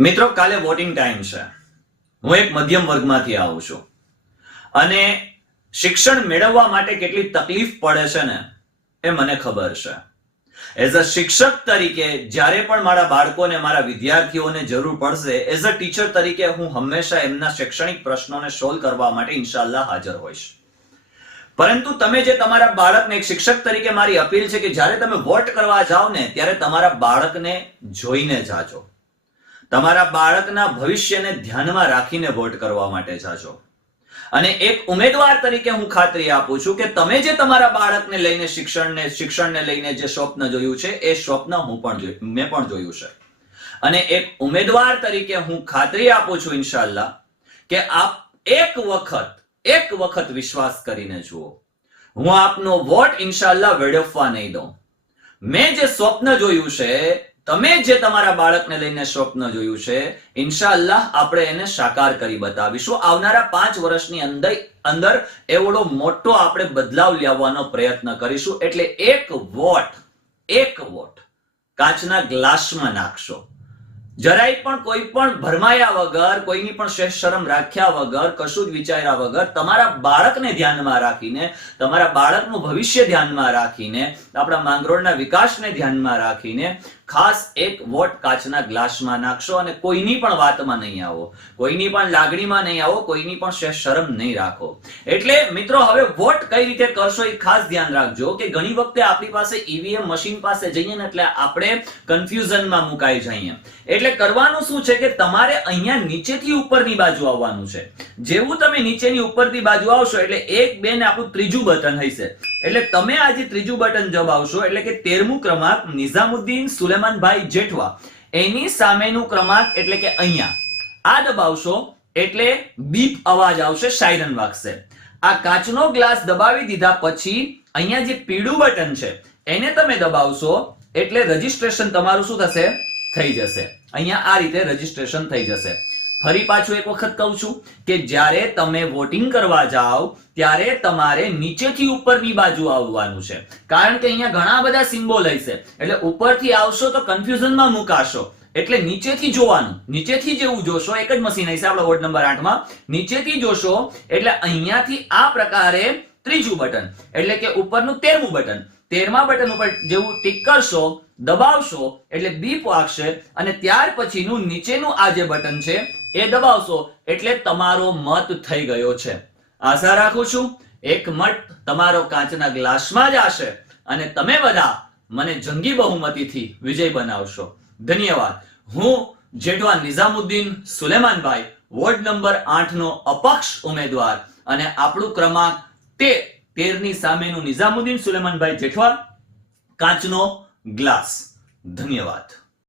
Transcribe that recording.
મિત્રો, કાલે voting time છે. હું એક મધ્યમ વર્ગમાંથી આવું છું. અને શિક્ષણ મેળવવા માટે કેટલી તકલીફ પડે છે ને, એ મને ખબર છે. એઝ અ શિક્ષક તરીકે, જ્યારે પણ મારા બાળકોને, મારા વિદ્યાર્થીઓને જરૂર પડશે એઝ અ ટીચર તરીકે હું હંમેશા એમના શૈક્ષણિક પ્રશ્નોને સોલ્વ કરવા માટે ઇન્શાલ્લાહ હાજર હોઈશ. પરંતુ તમે જે તમારા બાળકને, એક શિક્ષક તરીકે મારી અપીલ છે કે જ્યારે તમે વોટ કરવા જાઓ ને, ત્યારે તમારા બાળકને જોઈને જાજો. તમારા બાળકના ભવિષ્યને ધ્યાનમાં રાખીને વોટ કરવા માટે જાજો. અને એક ઉમેદવાર તરીકે હું ખાતરી આપું છું કે તમે જે તમારા બાળકને લઈને શિક્ષણને શિક્ષણને લઈને જે સ્વપ્ન જોયું છે, એ સ્વપ્ન હું પણ મેં પણ જોયું છે. અને એક ઉમેદવાર તરીકે હું ખાતરી આપું છું ઇન્શાલ્લાહ કે આપ એક વખત એક વખત વિશ્વાસ કરીને જુઓ. હું આપનો વોટ ઇન્શાલ્લાહ વેડફવા નહીં દઉં. મેં જે સ્વપ્ન જોયું છે તમે જે તમારા બાળકને લઈને સ્વપ્ન જોયું છે ઇન્શાલ્લાહ આપણે એને સાકાર કરી બતાવીશું. આવનારા પાંચ વર્ષની અંદર અંદર એવડો મોટો આપણે બદલાવ લાવવાનો પ્રયત્ન કરીશું. એટલે એક વોટ એક વોટ કાચના ગ્લાસમાં નાખશો. જરાય પણ કોઈ પણ ભરમાયા વગર, કોઈની પણ શ્રેષ્ઠ શરમ રાખ્યા વગર, કશું જ વિચાર્યા વગર, તમારા બાળકને ધ્યાનમાં રાખીને, તમારા બાળકનું ભવિષ્ય ધ્યાનમાં રાખીને, આપણા માંગરોળના વિકાસને ધ્યાનમાં રાખીને, ખાસ એક વોટ કાચના ગ્લાસમાં નાખશો અને કોઈની પણ વાતમાં નહીં આવો. કોઈની પણ લાગણીમાં નહીં આવો, કોઈની પણ શરમ નહીં રાખો. એટલે મિત્રો, હવે વોટ કઈ રીતે કરશો એ ખાસ ધ્યાન રાખજો કે ઘણી વખતે આપણી પાસે ઈવીએમ મશીન પાસે જઈએ ને એટલે આપણે કન્ફ્યુઝનમાં મુકાઈ જઈએ. એટલે કરવાનું શું છે કે તમારે અહીંયા નીચેથી ઉપરની બાજુ આવવાનું છે. જેવું તમે નીચેની ઉપરથી બાજુ આવશો એટલે એક, બે ને આપણું ત્રીજું બટન હશે. એટલે તમે આજે ત્રીજું બટન જબાવશો એટલે કે તેરમું ક્રમાંક નિઝામુદ્દીન સુલેમાનભાઈ જેઠવા. એની સામેનું ક્રમાંક એટલે કે અહીંયા. આ દબાવશો એટલે બીપ અવાજ આવશે, સાયરન વાગશે. આ કાચનો ગ્લાસ દબાવી દીધા પછી અહીંયા જે પીળું બટન છે, એને તમે દબાવશો એટલે રજીસ્ટ્રેશન તમારું શું થશે? થઈ જશે. અહીંયા આ રીતે રજીસ્ટ્રેશન થઈ જશે. ફરી પાછું એક વખત કહું છું કે જ્યારે તમે વોટિંગ કરવા જાઓ, ત્યારે તમારે નીચેથી ઉપરની બાજુ આવવાનું છે. કારણ કે અહીંયા ઘણા બધા સિમ્બોલ હશે એટલે ઉપરથી આવશો તો કન્ફ્યુઝનમાં મુકાશો. એટલે નીચેથી જોવાનું. નીચેથી જેવું જોશો, એક જ મશીન હશે આપણો વોર્ડ નંબર આઠમાં નીચેથી જોશો, એટલે અહીંયાથી આ પ્રકારે ત્રીજું બટન એટલે કે ઉપરનું તેરમું બટન તેરમા બટન ઉપર જેવું ટીક કરશો દબાવશો એટલે બીપ વાગશે અને ત્યાર પછીનું નીચેનું આ જે બટન છે, એ દબાવશો એટલે તમારો મત થઈ ગયો છે. આશા રાખું છું એક મત તમારો કાચના ગ્લાસમાં જ હશે અને તમે બધા મને જંગી બહુમતીથી વિજય બનાવશો. ધન્યવાદ. હું જેઠવા નિઝામુદ્દીન સુલેમાનભાઈ, વોર્ડ નંબર આઠ નો અપક્ષ ઉમેદવાર અને આપણું ક્રમાંક તે તેરની સામેનું નિઝામુદ્દીન સુલેમાનભાઈ જેઠવા, કાચનો ગ્લાસ ધન્યવાદ